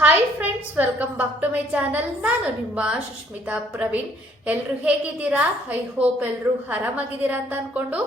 Hi friends welcome back to my channel ನಾನು ನಿಮ್ಮ ಸುಷ್ಮಿತಾ ಪ್ರವೀಣ್. ಎಲ್ಲರೂ ಹೇಗಿದ್ದೀರಾ? ಐ ಹೋಪ್ ಎಲ್ಲರೂ ಆರಾಮಾಗಿದ್ದೀರಾ ಅಂತ ಅನ್ಕೊಂಡು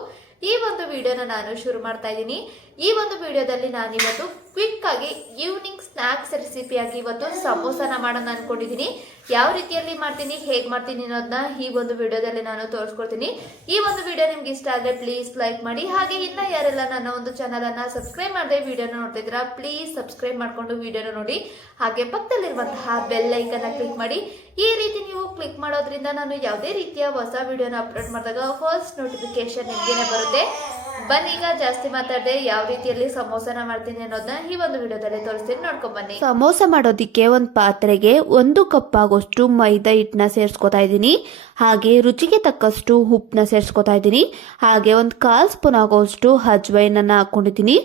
ಈ ಒಂದು ವಿಡಿಯೋನ ನಾನು ಶುರು ಮಾಡ್ತಾ ಇದ್ದೀನಿ. ಈ ಒಂದು ವಿಡಿಯೋದಲ್ಲಿ ನಾನು ಇವತ್ತು ಕ್ವಿಕ್ ಆಗಿ ಈವ್ನಿಂಗ್ ಸ್ನ್ಯಾಕ್ಸ್ ರೆಸಿಪಿಯಾಗಿ ಇವತ್ತು ಸಮೋಸನ ಮಾಡೋಣ ಅನ್ಕೊಂಡಿದ್ದೀನಿ ಯಾವ ರೀತಿಯಲ್ಲಿ ಮಾಡ್ತೀನಿ, ಹೇಗೆ ಮಾಡ್ತೀನಿ ಅನ್ನೋದನ್ನ ಈ ಒಂದು ವಿಡಿಯೋದಲ್ಲಿ ನಾನು ತೋರಿಸ್ಕೊಡ್ತೀನಿ. ಈ ಒಂದು ವಿಡಿಯೋ ನಿಮ್ಗೆ ಇಷ್ಟ ಆದರೆ ಪ್ಲೀಸ್ ಲೈಕ್ ಮಾಡಿ. ಹಾಗೆ ಇನ್ನ ಯಾರೆಲ್ಲ ನನ್ನ ಒಂದು ಚಾನಲ್ ಅನ್ನ ಸಬ್ಸ್ಕ್ರೈಬ್ ಮಾಡದೆ ವಿಡಿಯೋನ ನೋಡ್ತಿದ್ದೀರಾ ಪ್ಲೀಸ್ ಸಬ್ಸ್ಕ್ರೈಬ್ ಮಾಡ್ಕೊಂಡು ವಿಡಿಯೋನ ನೋಡಿ. ಹಾಗೆ ಪಕ್ಕದಲ್ಲಿರುವಂತಹ ಬೆಲ್ ಐಕನ್ನ ಕ್ಲಿಕ್ ಮಾಡಿ. ಈ ರೀತಿ ನೀವು ಕ್ಲಿಕ್ ಮಾಡೋದ್ರಿಂದ ನಾನು ಯಾವುದೇ ರೀತಿಯ ಹೊಸ ವಿಡಿಯೋನ ಅಪ್ಲೋಡ್ ಮಾಡಿದಾಗ ಫಸ್ಟ್ ನೋಟಿಫಿಕೇಶನ್ ನಿಮಗೇನೆ ಬರುತ್ತೆ. ಬನ್ನಿ, ಈಗ ಜಾಸ್ತಿ ಮಾತಾಡದೆ ಯಾವ ರೀತಿಯಲ್ಲಿ ಸಮೋಸನ ಮಾಡ್ತೀನಿ ಅನ್ನೋದನ್ನ ಈ ಒಂದು ವಿಡಿಯೋದಲ್ಲಿ ತೋರಿಸ್ತೀನಿ. ನೋಡ್ಕೊಂಡ್ ಬನ್ನಿ. ಸಮೋಸ ಮಾಡೋದಿಕ್ಕೆ ಒಂದು ಪಾತ್ರೆಗೆ ಒಂದು ಕಪ್ ಆಗೋಷ್ಟು ಮೈದಾ ಹಿಟ್ಟನ್ನ ಸೇರಿಸ್ಕೊತಾ ಇದ್ದೀನಿ. ಹಾಗೆ ರುಚಿಗೆ ತಕ್ಕಷ್ಟು ಉಪ್ಪನ್ನ ಸೇರಿಸ್ಕೊತಾ ಇದ್ದೀನಿ. ಹಾಗೆ ಒಂದು ಕಾಲು ಸ್ಪೂನ್ ಆಗೋಷ್ಟು ಅಜ್ವೈನನ್ನ ಹಾಕೊಂಡಿದ್ದೀನಿ.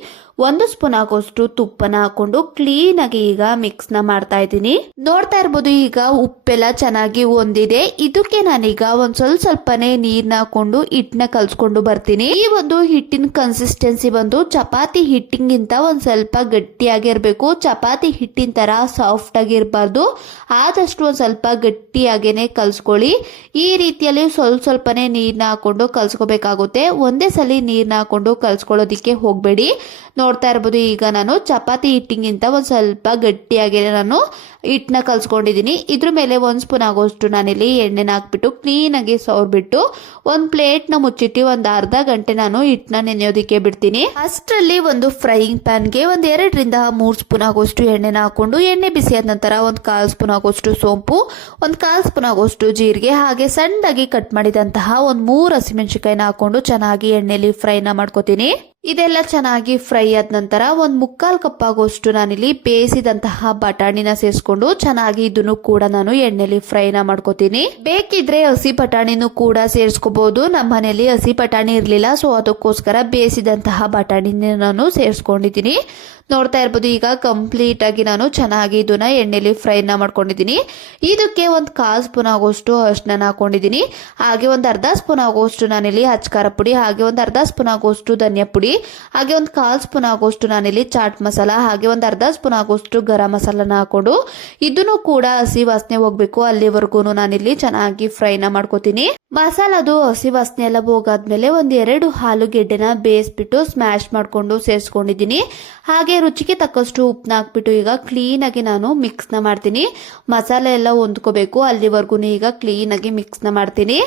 ಒಂದು ಸ್ಪೂನ್ ಆಗೋಷ್ಟು ತುಪ್ಪನ ಹಾಕೊಂಡು ಕ್ಲೀನ್ ಆಗಿ ಈಗ ಮಿಕ್ಸ್ನ ಮಾಡ್ತಾ ಇದ್ದೀನಿ. ನೋಡ್ತಾ ಇರ್ಬೋದು ಈಗ ಉಪ್ಪೆಲ್ಲ ಚೆನ್ನಾಗಿ ಹೊಂದಿದೆ ಇದಕ್ಕೆ ನಾನೀಗ ಒಂದ್ ಸ್ವಲ್ಪ ಸ್ವಲ್ಪನೇ ನೀರ್ನ ಹಾಕೊಂಡು ಹಿಟ್ಟನ್ನ ಕಲ್ಸ್ಕೊಂಡು ಬರ್ತೀನಿ. ಈ ಒಂದು ಹಿಟ್ಟಿನ ಕನ್ಸಿಸ್ಟೆನ್ಸಿ ಬಂದು ಚಪಾತಿ ಹಿಟ್ಟಿಗಿಂತ ಒಂದ್ ಸ್ವಲ್ಪ ಗಟ್ಟಿಯಾಗಿರ್ಬೇಕು. ಚಪಾತಿ ಹಿಟ್ಟಿನ ತರ ಸಾಫ್ಟ್ ಆಗಿರ್ಬಾರ್ದು. ಆದಷ್ಟು ಒಂದ್ ಸ್ವಲ್ಪ ಗಟ್ಟಿಯಾಗೇನೆ ಕಲ್ಸ್ಕೊಳ್ಳಿ. ಈ ರೀತಿಯಲ್ಲಿ ಸ್ವಲ್ಪ ಸ್ವಲ್ಪನೇ ನೀರನ್ನ ಹಾಕೊಂಡು ಕಲ್ಸ್ಕೋಬೇಕಾಗುತ್ತೆ. ಒಂದೇ ಸಲ ನೀರನ್ನ ಹಾಕೊಂಡು ಕಲ್ಸ್ಕೊಳ್ಳೋದಿಕ್ಕೆ ಹೋಗಬೇಡಿ. ನೋಡ್ತಾ ಇರ್ಬೋದು, ಈಗ ನಾನು ಚಪಾತಿ ಹಿಟ್ಟಿಗಿಂತ ಒಂದು ಸ್ವಲ್ಪ ಗಟ್ಟಿಯಾಗಿ ನಾನು ಹಿಟ್ಟನ್ನ ಕಲ್ಸ್ಕೊಂಡಿದ್ದೀನಿ. ಇದ್ರ ಮೇಲೆ ಒಂದು ಸ್ಪೂನ್ ಆಗೋಷ್ಟು ನಾನಿಲ್ಲಿ ಎಣ್ಣೆನ ಹಾಕ್ಬಿಟ್ಟು ಕ್ಲೀನಾಗಿ ಸೌರ್ಬಿಟ್ಟು ಒಂದು ಪ್ಲೇಟ್ನ ಮುಚ್ಚಿಟ್ಟು ಒಂದು ಅರ್ಧ ಗಂಟೆ ನಾನು ಹಿಟ್ಟನ್ನ ನೆನೆಯೋದಕ್ಕೆ ಬಿಡ್ತೀನಿ. ಅಷ್ಟರಲ್ಲಿ ಒಂದು ಫ್ರೈಯಿಂಗ್ ಪ್ಯಾನ್ಗೆ ಒಂದು ಎರಡರಿಂದ ಮೂರು ಸ್ಪೂನ್ ಆಗೋಷ್ಟು ಎಣ್ಣೆನ ಹಾಕೊಂಡು ಎಣ್ಣೆ ಬಿಸಿ ಆದ ನಂತರ ಒಂದು ಕಾಲು ಸ್ಪೂನ್ ಆಗೋಷ್ಟು ಸೋಂಪು, ಒಂದು ಕಾಲು ಸ್ಪೂನ್ ಆಗೋಷ್ಟು ಜೀರಿಗೆ, ಹಾಗೆ ಸಣ್ಣದಾಗಿ ಕಟ್ ಮಾಡಿದಂತಹ ಒಂದು ಮೂರು ಹಸಿಮೆಣಸಿಕಾಯಿನ ಹಾಕೊಂಡು ಚೆನ್ನಾಗಿ ಎಣ್ಣೆಲಿ ಫ್ರೈನ ಮಾಡ್ಕೋತೀನಿ. ಇದೆಲ್ಲ ಚೆನ್ನಾಗಿ ಫ್ರೈ ಆದ ನಂತರ ಒಂದು ಮುಕ್ಕಾಲು ಕಪ್ ಆಗೋಷ್ಟು ನಾನಿಲ್ಲಿ ಬೇಯಿಸಿದಂತಹ ಬಟಾಣಿನ ಸೇರಿಸ್ಕೊಂಡು ಚೆನ್ನಾಗಿ ಇದನ್ನು ಕೂಡ ನಾನು ಎಣ್ಣೆಲಿ ಫ್ರೈನ ಮಾಡ್ಕೋತೀನಿ. ಬೇಕಿದ್ರೆ ಹಸಿ ಬಟಾಣಿನೂ ಕೂಡ ಸೇರಿಸ್ಕೋಬಹುದು ನಮ್ಮ ಮನೆಯಲ್ಲಿ ಹಸಿ ಬಟಾಣಿ ಇರಲಿಲ್ಲ, ಸೊ ಅದಕ್ಕೋಸ್ಕರ ಬೇಯಿಸಿದಂತಹ ಬಟಾಣಿನ ನಾನು ಸೇರಿಸ್ಕೊಂಡಿದ್ದೀನಿ. ನೋಡ್ತಾ ಇರ್ಬೋದು. ಈಗ ಕಂಪ್ಲೀಟ್ ಆಗಿ ನಾನು ಚೆನ್ನಾಗಿ ಇದನ್ನ ಎಣ್ಣೆಲಿ ಫ್ರೈನ ಮಾಡ್ಕೊಂಡಿದ್ದೀನಿ. ಇದಕ್ಕೆ ಒಂದು ಕಾಲು ಸ್ಪೂನ್ ಆಗೋಷ್ಟು ಅರ್ಶಿನ ಹಾಕೊಂಡಿದ್ದೀನಿ. ಹಾಗೆ ಒಂದು ಅರ್ಧ ಸ್ಪೂನ್ ಆಗೋಷ್ಟು ನಾನಿಲ್ಲಿ ಹಚ್ಕಾರ ಪುಡಿ, ಹಾಗೆ ಒಂದು ಅರ್ಧ ಸ್ಪೂನ್ ಆಗೋಷ್ಟು ಧನಿಯಾ ಪುಡಿ, ಹಾಗೆ ಒಂದು ಕಾಲು ಸ್ಪೂನ್ ಆಗೋಷ್ಟು ನಾನಿಲ್ಲಿ ಚಾಟ್ ಮಸಾಲ, ಹಾಗೆ ಒಂದು ಅರ್ಧ ಸ್ಪೂನ್ ಆಗೋಷ್ಟು ಗರಂ ಮಸಾಲನ ಹಾಕೊಂಡು ಇದನ್ನು ಕೂಡ ಹಸಿ ವಾಸನೆ ಹೋಗ್ಬೇಕು. ಅಲ್ಲಿವರೆಗೂ ನಾನಿಲ್ಲಿ ಚೆನ್ನಾಗಿ ಫ್ರೈನ ಮಾಡ್ಕೋತೀನಿ. ಮಸಾಲದು ಹಸಿ ವಾಸನೆ ಎಲ್ಲ ಹೋಗಾದ್ಮೇಲೆ ಒಂದು ಎರಡು ಆಲೂಗೆಡ್ಡೆನ ಬೇಯಿಸ್ಬಿಟ್ಟು ಸ್ಮ್ಯಾಶ್ ಮಾಡ್ಕೊಂಡು ಸೇರಿಸ್ಕೊಂಡಿದ್ದೀನಿ. ಹಾಗೆ ರುಚಿಗೆ ತಕ್ಕಷ್ಟು ಉಪ್ಪನ್ನ ಹಾಕ್ಬಿಟ್ಟು ಈಗ ಕ್ಲೀನಾಗಿ ನಾನು ಮಿಕ್ಸ್ನ ಮಾಡ್ತೀನಿ. ಮಸಾಲೆ ಎಲ್ಲ ಹೊಂದ್ಕೋಬೇಕು. ಅಲ್ಲಿವರೆಗೂ ಈಗ ಕ್ಲೀನಾಗಿ ಮಿಕ್ಸ್ನ ಮಾಡ್ತೀನಿ.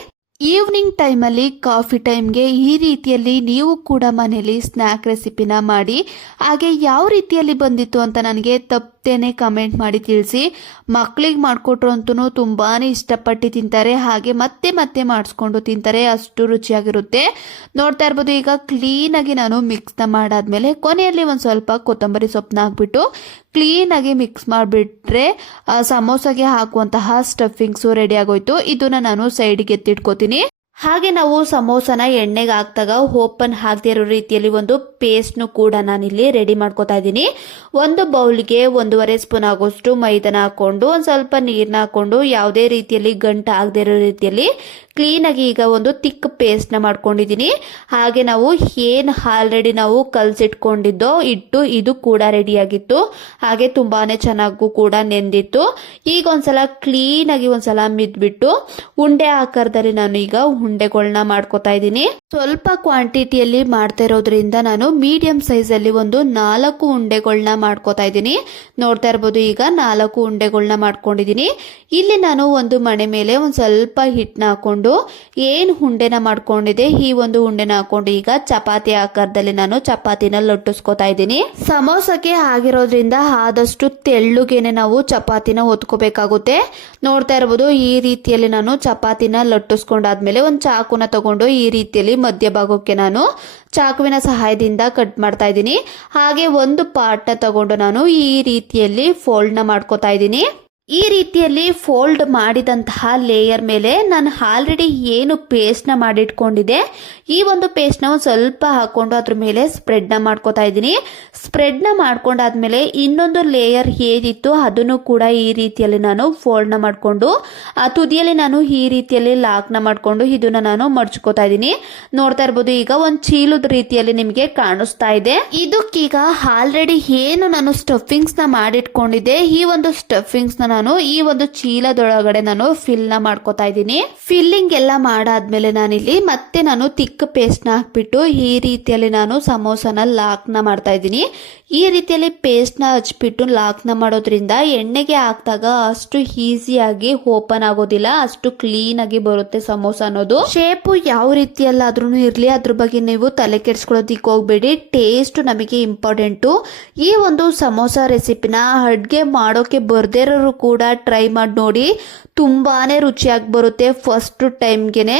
ಈವ್ನಿಂಗ್ ಟೈಮಲ್ಲಿ ಕಾಫಿ ಟೈಮ್ಗೆ ಈ ರೀತಿಯಲ್ಲಿ ನೀವು ಕೂಡ ಮನೇಲಿ ಸ್ನ್ಯಾಕ್ ರೆಸಿಪಿನ ಮಾಡಿ. ಹಾಗೆ ಯಾವ ರೀತಿಯಲ್ಲಿ ಬಂದಿತ್ತು ಅಂತ ನನಗೆ ತಪ್ಪೇನೆ ಕಮೆಂಟ್ ಮಾಡಿ ತಿಳಿಸಿ. ಮಕ್ಕಳಿಗೆ ಮಾಡಿಕೊಟ್ರು ಅಂತೂ ತುಂಬಾ ಇಷ್ಟಪಟ್ಟು ತಿಂತಾರೆ. ಹಾಗೆ ಮತ್ತೆ ಮತ್ತೆ ಮಾಡಿಸ್ಕೊಂಡು ತಿಂತಾರೆ. ಅಷ್ಟು ರುಚಿಯಾಗಿರುತ್ತೆ. ನೋಡ್ತಾ ಇರ್ಬೋದು, ಈಗ ಕ್ಲೀನಾಗಿ ನಾನು ಮಿಕ್ಸ್ನ ಮಾಡಾದ್ಮೇಲೆ ಕೊನೆಯಲ್ಲಿ ಒಂದು ಸ್ವಲ್ಪ ಕೊತ್ತಂಬರಿ ಸೊಪ್ಪನ್ನ ಹಾಕ್ಬಿಟ್ಟು ಕ್ಲೀನಾಗಿ ಮಿಕ್ಸ್ ಮಾಡಿಬಿಟ್ರೆ ಸಮೋಸಾಗೆ ಹಾಕುವಂತಹ ಸ್ಟಫಿಂಗ್ಸು ರೆಡಿ ಆಗೋಯ್ತು. ಇದನ್ನು ನಾನು ಸೈಡಿಗೆ ಎತ್ತಿಟ್ಕೋತೀನಿ. ಹಾಗೆ ನಾವು ಸಮೋಸನ ಎಣ್ಣೆಗೆ ಹಾಕ್ದಾಗ ಓಪನ್ ಹಾಕದೇ ಇರೋ ರೀತಿಯಲ್ಲಿ ಒಂದು ಪೇಸ್ಟ್ನು ಕೂಡ ನಾನಿಲ್ಲಿ ರೆಡಿ ಮಾಡ್ಕೋತಾ ಇದ್ದೀನಿ. ಒಂದು ಬೌಲ್ಗೆ ಒಂದೂವರೆ ಸ್ಪೂನ್ ಆಗೋಷ್ಟು ಮೈದಾನ ಹಾಕೊಂಡು ಒಂದು ಸ್ವಲ್ಪ ನೀರನ್ನ ಹಾಕೊಂಡು ಯಾವುದೇ ರೀತಿಯಲ್ಲಿ ಗಂಟು ಆಗದೇ ಇರೋ ರೀತಿಯಲ್ಲಿ ಕ್ಲೀನಾಗಿ ಈಗ ಒಂದು ತಿಕ್ ಪೇಸ್ಟ್ನ ಮಾಡ್ಕೊಂಡಿದ್ದೀನಿ. ಹಾಗೆ ನಾವು ಏನು ಆಲ್ರೆಡಿ ನಾವು ಕಲಸಿಟ್ಕೊಂಡಿದ್ದೋ ಇಟ್ಟು ಇದು ಕೂಡ ರೆಡಿಯಾಗಿತ್ತು. ಹಾಗೆ ತುಂಬಾನೇ ಚೆನ್ನಾಗೂ ಕೂಡ ನೆಂದಿತ್ತು. ಈಗ ಒಂದ್ಸಲ ಕ್ಲೀನಾಗಿ ಒಂದ್ಸಲ ಮಿದ್ಬಿಟ್ಟು, ಉಂಡೆ ಆಕಾರದಲ್ಲಿ ನಾನು ಈಗ ಉಂಡೆಗಳನ್ನ ಮಾಡ್ಕೋತಾ ಇದ್ದೀನಿ. ಸ್ವಲ್ಪ ಕ್ವಾಂಟಿಟಿಯಲ್ಲಿ ಮಾಡ್ತಾ ಇರೋದ್ರಿಂದ ನಾನು ಮೀಡಿಯಂ ಅಲ್ಲಿ ಒಂದು ನಾಲ್ಕು ಉಂಡೆಗಳನ್ನ ಮಾಡ್ಕೋತಾ ಇದ್ದೀನಿ. ನೋಡ್ತಾ ಇರ್ಬೋದು ಈಗ ನಾಲ್ಕು ಉಂಡೆಗಳನ್ನ ಮಾಡ್ಕೊಂಡಿದ್ದೀನಿ. ಇಲ್ಲಿ ನಾನು ಒಂದು ಮಣೆ ಮೇಲೆ ಒಂದು ಸ್ವಲ್ಪ ಹಿಟ್ಟನ್ನ ಹಾಕೊಂಡು ಏನು ಉಂಡೆನ ಮಾಡ್ಕೊಂಡಿದೆ ಈ ಒಂದು ಉಂಡೆನ ಹಾಕೊಂಡು ಈಗ ಚಪಾತಿ ಆಕಾರದಲ್ಲಿ ನಾನು ಚಪಾತಿನ ಲೊಟ್ಟಿಸ್ಕೋತಾ ಇದ್ದೀನಿ. ಸಮೋಸಕ್ಕೆ ಆಗಿರೋದ್ರಿಂದ ಆದಷ್ಟು ತೆಳ್ಳುಗೆನೆ ನಾವು ಚಪಾತಿನ ಹೊತ್ಕೋಬೇಕಾಗುತ್ತೆ. ನೋಡ್ತಾ ಇರ್ಬೋದು ಈ ರೀತಿಯಲ್ಲಿ ನಾನು ಚಪಾತಿನ ಲಟ್ಟಿಸ್ಕೊಂಡಾದ್ಮೇಲೆ ಒಂದು ಚಾಕುನ ತಗೊಂಡು ಈ ರೀತಿಯಲ್ಲಿ ಮಧ್ಯಭಾಗಕ್ಕೆ ನಾನು ಚಾಕುವಿನ ಸಹಾಯದಿಂದ ಕಟ್ ಮಾಡ್ತಾ ಇದ್ದೀನಿ. ಹಾಗೆ ಒಂದು ಪಾರ್ಟ್ನ ತಗೊಂಡು ನಾನು ಈ ರೀತಿಯಲ್ಲಿ ಫೋಲ್ಡ್ನ ಮಾಡ್ಕೋತಾ ಇದ್ದೀನಿ. ಈ ರೀತಿಯಲ್ಲಿ ಫೋಲ್ಡ್ ಮಾಡಿದಂತಹ ಲೇಯರ್ ಮೇಲೆ ನಾನು ಆಲ್ರೆಡಿ ಏನು ಪೇಸ್ಟ್ನ ಮಾಡಿಟ್ಕೊಂಡಿದ್ದೆ. ಈ ಒಂದು ಪೇಸ್ಟ್ನ ಒಂದು ಸ್ವಲ್ಪ ಹಾಕೊಂಡು ಅದ್ರ ಮೇಲೆ ಸ್ಪ್ರೆಡ್ನ ಮಾಡ್ಕೋತಾ ಇದ್ದೀನಿ. ಸ್ಪ್ರೆಡ್ನ ಮಾಡ್ಕೊಂಡಾದ್ಮೇಲೆ ಇನ್ನೊಂದು ಲೇಯರ್ ಏನಿತ್ತು ಅದನ್ನು ಕೂಡ ಈ ರೀತಿಯಲ್ಲಿ ನಾನು ಫೋಲ್ಡ್ನ ಮಾಡಿಕೊಂಡು, ಆ ತುದಿಯಲ್ಲಿ ನಾನು ಈ ರೀತಿಯಲ್ಲಿ ಲಾಕ್ನ ಮಾಡಿಕೊಂಡು ಇದನ್ನ ನಾನು ಮಡ್ಚ್ಕೋತಾ ಇದ್ದೀನಿ. ನೋಡ್ತಾ ಇರ್ಬೋದು ಈಗ ಒಂದು ಚೀಲದ ರೀತಿಯಲ್ಲಿ ನಿಮಗೆ ಕಾಣಿಸ್ತಾ ಇದೆ. ಇದಕ್ಕೀಗ ಆಲ್ರೆಡಿ ಏನು ನಾನು ಸ್ಟಫಿಂಗ್ಸ್ನ ಮಾಡಿಟ್ಕೊಂಡಿದ್ದೆ. ಈ ಒಂದು ಸ್ಟಫಿಂಗ್ಸ್ನ ನಾನು ಈ ಒಂದು ಚೀಲದೊಳಗಡೆ ನಾನು ಫಿಲ್ನ ಮಾಡ್ಕೋತಾ ಇದ್ದೀನಿ. ಫಿಲ್ಲಿಂಗ್ ಎಲ್ಲ ಮಾಡಾದ್ಮೇಲೆ ನಾನಿಲ್ಲಿ ಮತ್ತೆ ನಾನು ತಿಕ್ಕ ಪೇಸ್ಟ್ನ ಹಾಕ್ಬಿಟ್ಟು ಈ ರೀತಿಯಲ್ಲಿ ನಾನು ಸಮೋಸನ ಲಾಕ್ನ ಮಾಡ್ತಾ ಇದ್ದೀನಿ. ಈ ರೀತಿಯಲ್ಲಿ ಪೇಸ್ಟ್ನ ಹಚ್ಬಿಟ್ಟು ಲಾಕ್ನ ಮಾಡೋದ್ರಿಂದ ಎಣ್ಣೆಗೆ ಹಾಕಿದಾಗ ಅಷ್ಟು ಈಸಿಯಾಗಿ ಓಪನ್ ಆಗೋದಿಲ್ಲ, ಅಷ್ಟು ಕ್ಲೀನ್ ಆಗಿ ಬರುತ್ತೆ ಸಮೋಸ ಅನ್ನೋದು. ಶೇಪು ಯಾವ ರೀತಿಯಲ್ಲಾದ್ರೂ ಇರಲಿ, ಅದ್ರ ಬಗ್ಗೆ ನೀವು ತಲೆ ಕೆಡ್ಸ್ಕೊಳ್ಳೋದಿಕ್ ಹೋಗ್ಬೇಡಿ. ಟೇಸ್ಟ್ ನಮಗೆ ಇಂಪಾರ್ಟೆಂಟು ಈ ಒಂದು ಸಮೋಸ ರೆಸಿಪಿನ ಅಡ್ಗೆ ಮಾಡೋಕೆ ಬರ್ದೇ ಕೂಡ ಟ್ರೈ ಮಾಡಿ ನೋಡಿ. ತುಂಬಾನೇ ರುಚಿಯಾಗಿ ಬರುತ್ತೆ ಫಸ್ಟ್ ಟೈಮ್ಗೆನೆ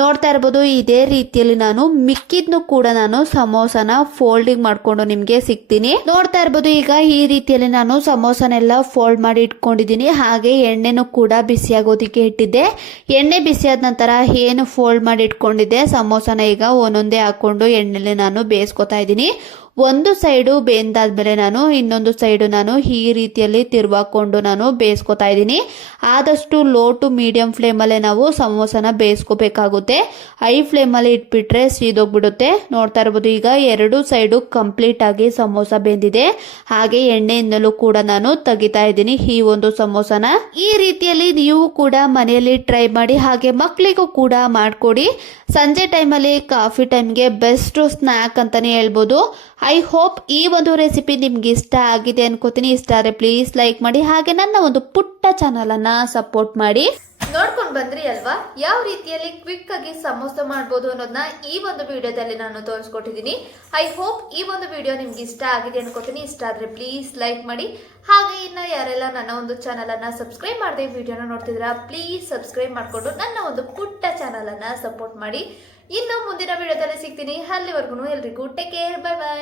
ನೋಡ್ತಾ ಇರ್ಬೋದು, ಇದೇ ರೀತಿಯಲ್ಲಿ ನಾನು ಮಿಕ್ಕಿದ್ನು ಕೂಡ ನಾನು ಸಮೋಸನ ಫೋಲ್ಡಿಂಗ್ ಮಾಡ್ಕೊಂಡು ನಿಮ್ಗೆ ಸಿಗ್ತೀನಿ. ನೋಡ್ತಾ ಇರ್ಬೋದು, ಈಗ ಈ ರೀತಿಯಲ್ಲಿ ನಾನು ಸಮೋಸನೆಲ್ಲ ಫೋಲ್ಡ್ ಮಾಡಿ ಇಟ್ಕೊಂಡಿದ್ದೀನಿ. ಹಾಗೆ ಎಣ್ಣೆನೂ ಕೂಡ ಬಿಸಿಯಾಗೋದಿಕ್ಕೆ ಇಟ್ಟಿದ್ದೆ. ಎಣ್ಣೆ ಬಿಸಿಯಾದ ನಂತರ ಏನು ಫೋಲ್ಡ್ ಮಾಡಿ ಇಟ್ಕೊಂಡಿದ್ದೆ, ಸಮೋಸನ ಈಗ ಒಂದೊಂದೇ ಹಾಕೊಂಡು ಎಣ್ಣೆಲಿ ನಾನು ಬೇಯಿಸ್ಕೊತಾ ಇದ್ದೀನಿ. ಒಂದು ಸೈಡು ಬೆಂದಾದ್ಮೇಲೆ ನಾನು, ಇನ್ನೊಂದು ಸೈಡು ನಾನು ಈ ರೀತಿಯಲ್ಲಿ ತಿರುವಾಕೊಂಡು ನಾನು ಬೇಯಿಸ್ಕೊತಾ ಇದ್ದೀನಿ. ಆದಷ್ಟು ಲೋ ಟು ಮೀಡಿಯಂ ಫ್ಲೇಮಲ್ಲೇ ನಾವು ಸಮೋಸನ ಬೇಯಿಸ್ಕೋಬೇಕಾಗುತ್ತೆ. ಹೈ ಫ್ಲೇಮಲ್ಲಿ ಇಟ್ಬಿಟ್ರೆ ಸೀದೋಗ್ಬಿಡುತ್ತೆ. ನೋಡ್ತಾ ಇರ್ಬೋದು, ಈಗ ಎರಡು ಸೈಡು ಕಂಪ್ಲೀಟ್ ಆಗಿ ಸಮೋಸ ಬೆಂದಿದೆ. ಹಾಗೆ ಎಣ್ಣೆಯಿಂದಲೂ ಕೂಡ ನಾನು ತೆಗಿತಾ ಇದ್ದೀನಿ ಈ ಒಂದು ಸಮೋಸನ. ಈ ರೀತಿಯಲ್ಲಿ ನೀವು ಕೂಡ ಮನೆಯಲ್ಲಿ ಟ್ರೈ ಮಾಡಿ, ಹಾಗೆ ಮಕ್ಕಳಿಗೂ ಕೂಡ ಮಾಡಿಕೊಡಿ. ಸಂಜೆ ಟೈಮಲ್ಲಿ ಕಾಫಿ ಟೈಮ್ಗೆ ಬೆಸ್ಟ್ ಸ್ನ್ಯಾಕ್ ಅಂತಾನೆ ಹೇಳ್ಬೋದು. ಐ ಹೋಪ್ ಈ ಒಂದು ರೆಸಿಪಿ ನಿಮ್ಗೆ ಇಷ್ಟ ಆಗಿದೆ ಅನ್ಕೋತೀನಿ. ಇಷ್ಟ ಆದರೆ ಪ್ಲೀಸ್ ಲೈಕ್ ಮಾಡಿ. ಹಾಗೆ ನನ್ನ ಒಂದು ಪುಟ್ಟ ಚಾನಲನ್ನು ಸಪೋರ್ಟ್ ಮಾಡಿ. ನೋಡ್ಕೊಂಡು ಬಂದ್ರಿ ಅಲ್ವಾ? ಯಾವ ರೀತಿಯಲ್ಲಿ ಕ್ವಿಕ್ ಆಗಿ ಸಮೋಸ ಮಾಡ್ಬೋದು ಅನ್ನೋದನ್ನ ಈ ಒಂದು ವಿಡಿಯೋದಲ್ಲಿ ನಾನು ತೋರಿಸ್ಕೊಟ್ಟಿದ್ದೀನಿ. ಐ ಹೋಪ್ ಈ ಒಂದು ವಿಡಿಯೋ ನಿಮ್ಗೆ ಇಷ್ಟ ಆಗಿದೆ ಅನ್ಕೋತೀನಿ. ಇಷ್ಟ ಆದ್ರೆ ಪ್ಲೀಸ್ ಲೈಕ್ ಮಾಡಿ. ಹಾಗೆ ಇನ್ನು ಯಾರೆಲ್ಲ ನನ್ನ ಒಂದು ಚಾನಲನ್ನು ಸಬ್ಸ್ಕ್ರೈಬ್ ಮಾಡಿದೆ ವಿಡಿಯೋನ ನೋಡ್ತಿದ್ದೀರಾ ಪ್ಲೀಸ್ ಸಬ್ಸ್ಕ್ರೈಬ್ ಮಾಡಿಕೊಂಡು ನನ್ನ ಒಂದು ಪುಟ್ಟ ಚಾನಲನ್ನು ಸಪೋರ್ಟ್ ಮಾಡಿ. ಇನ್ನು ಮುಂದಿನ ವಿಡಿಯೋದಲ್ಲಿ ಸಿಗ್ತೀನಿ. ಅಲ್ಲಿವರೆಗೂ ಎಲ್ರಿಗೂ ಟೇಕ್ ಕೇರ್ ಬೈ ಬಾಯ್